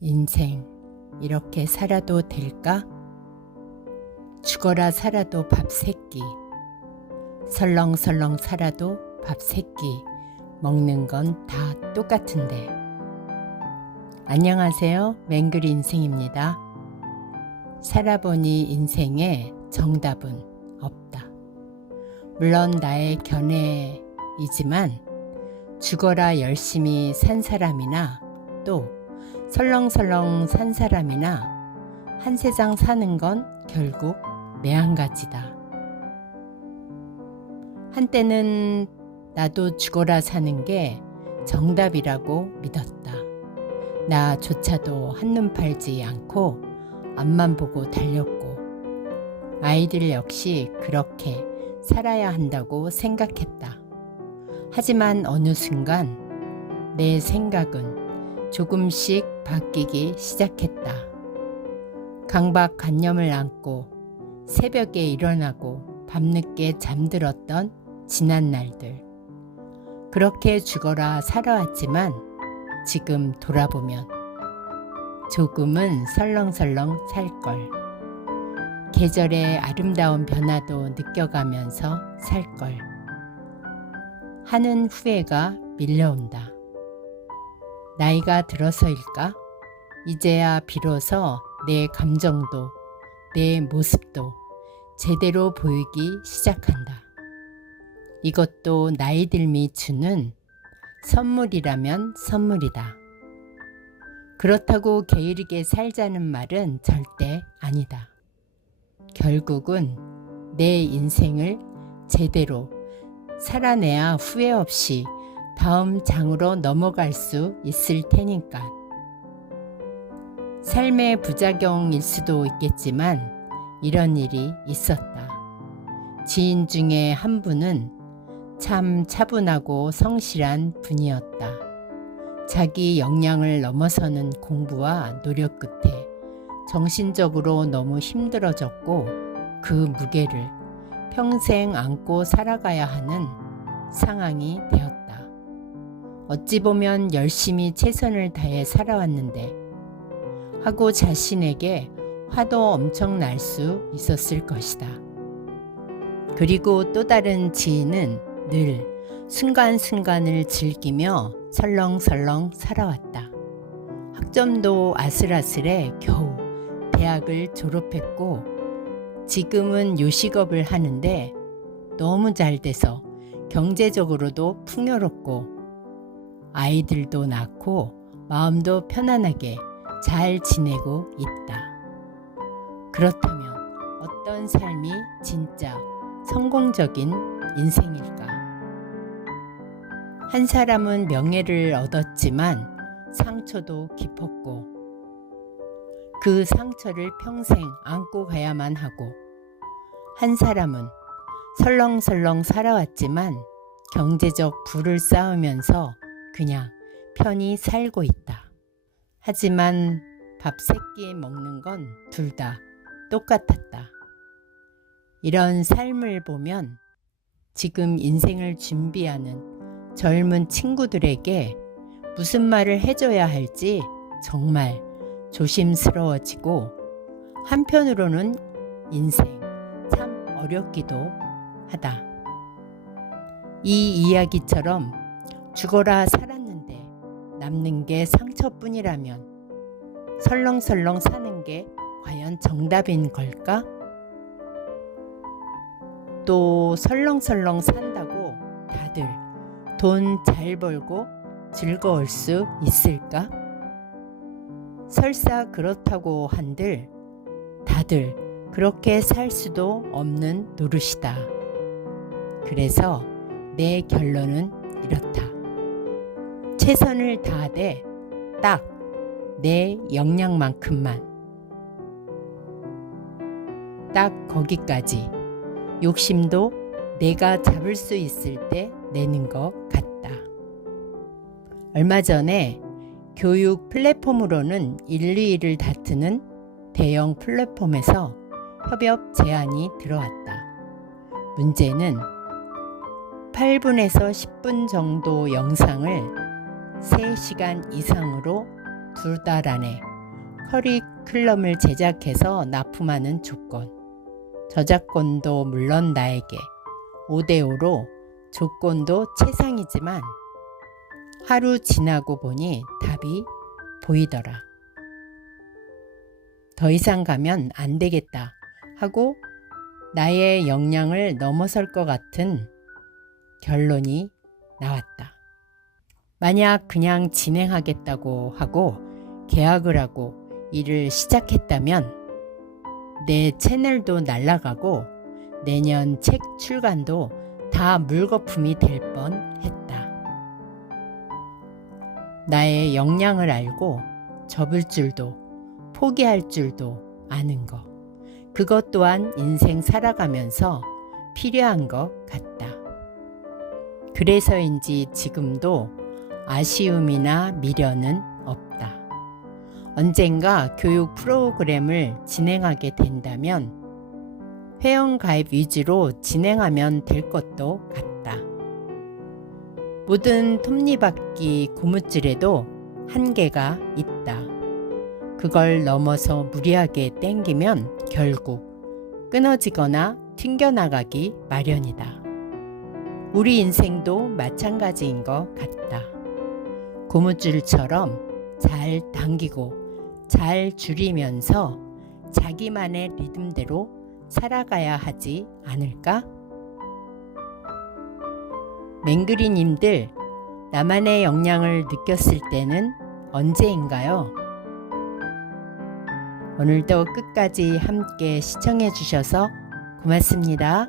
인생 이렇게 살아도 될까? 죽어라 살아도 밥 새끼. 설렁설렁 살아도 밥 새끼. 먹는 건 다 똑같은데. 안녕하세요. 맹글 인생입니다. 살아보니 인생에 정답은 없다. 물론 나의 견해이지만 죽어라 열심히 산 사람이나 또 설렁설렁 산 사람이나 한 세상 사는 건 결국 매한가지다. 한때는 나도 죽어라 사는 게 정답이라고 믿었다. 나조차도 한눈 팔지 않고 앞만 보고 달렸고 아이들 역시 그렇게 살아야 한다고 생각했다. 하지만 어느 순간 내 생각은 조금씩 바뀌기 시작했다. 강박관념을 안고 새벽에 일어나고 밤늦게 잠들었던 지난 날들. 그렇게 죽어라 살아왔지만 지금 돌아보면 조금은 설렁설렁 살걸. 계절의 아름다운 변화도 느껴가면서 살걸. 하는 후회가 밀려온다. 나이가 들어서일까? 이제야 비로소 내 감정도 내 모습도 제대로 보이기 시작한다. 이것도 나이 들미 주는 선물이라면 선물이다. 그렇다고 게으르게 살자는 말은 절대 아니다. 결국은 내 인생을 제대로 살아내야 후회 없이 다음 장으로 넘어갈 수 있을 테니까. 삶의 부작용일 수도 있겠지만 이런 일이 있었다. 지인 중에 한 분은 참 차분하고 성실한 분이었다. 자기 역량을 넘어서는 공부와 노력 끝에 정신적으로 너무 힘들어졌고 그 무게를 평생 안고 살아가야 하는 상황이 되었다. 어찌 보면 열심히 최선을 다해 살아왔는데 하고 자신에게 화도 엄청 날 수 있었을 것이다. 그리고 또 다른 지인은 늘 순간순간을 즐기며 설렁설렁 살아왔다. 학점도 아슬아슬해 겨우 대학을 졸업했고 지금은 요식업을 하는데 너무 잘 돼서 경제적으로도 풍요롭고 아이들도 낳고 마음도 편안하게 잘 지내고 있다. 그렇다면 어떤 삶이 진짜 성공적인 인생일까? 한 사람은 명예를 얻었지만 상처도 깊었고 그 상처를 평생 안고 가야만 하고 한 사람은 설렁설렁 살아왔지만 경제적 부를 쌓으면서 그냥 편히 살고 있다. 하지만 밥 세 끼 먹는 건 둘 다 똑같았다. 이런 삶을 보면 지금 인생을 준비하는 젊은 친구들에게 무슨 말을 해줘야 할지 정말 조심스러워지고 한편으로는 인생 참 어렵기도 하다. 이 이야기처럼 죽어라 살았는데 남는 게 상처뿐이라면 설렁설렁 사는 게 과연 정답인 걸까? 또 설렁설렁 산다고 다들 돈 잘 벌고 즐거울 수 있을까? 설사 그렇다고 한들 다들 그렇게 살 수도 없는 노릇이다. 그래서 내 결론은 이렇다. 최선을 다하되 딱 내 역량만큼만 딱 거기까지 욕심도 내가 잡을 수 있을 때 내는 것 같다. 얼마 전에 교육 플랫폼으로는 1, 2위를 다투는 대형 플랫폼에서 협업 제안이 들어왔다. 문제는 8분에서 10분 정도 영상을 3시간 이상으로 두 달 안에 커리큘럼을 제작해서 납품하는 조건. 저작권도 물론 나에게 5대5로 조건도 최상이지만 하루 지나고 보니 답이 보이더라. 더 이상 가면 안 되겠다 하고 나의 역량을 넘어설 것 같은 결론이 나왔다. 만약 그냥 진행하겠다고 하고 계약을 하고 일을 시작했다면 내 채널도 날아가고 내년 책 출간도 다 물거품이 될 뻔했다. 나의 역량을 알고 접을 줄도 포기할 줄도 아는 것. 그것 또한 인생 살아가면서 필요한 것 같다. 그래서인지 지금도 아쉬움이나 미련은 없다. 언젠가 교육 프로그램을 진행하게 된다면 회원 가입 위주로 진행하면 될 것도 같다. 모든 톱니바퀴 고무줄에도 한계가 있다. 그걸 넘어서 무리하게 땡기면 결국 끊어지거나 튕겨나가기 마련이다. 우리 인생도 마찬가지인 것 같다. 고무줄처럼 잘 당기고 잘 줄이면서 자기만의 리듬대로 살아가야 하지 않을까? 맹그리님들, 나만의 역량을 느꼈을 때는 언제인가요? 오늘도 끝까지 함께 시청해 주셔서 고맙습니다.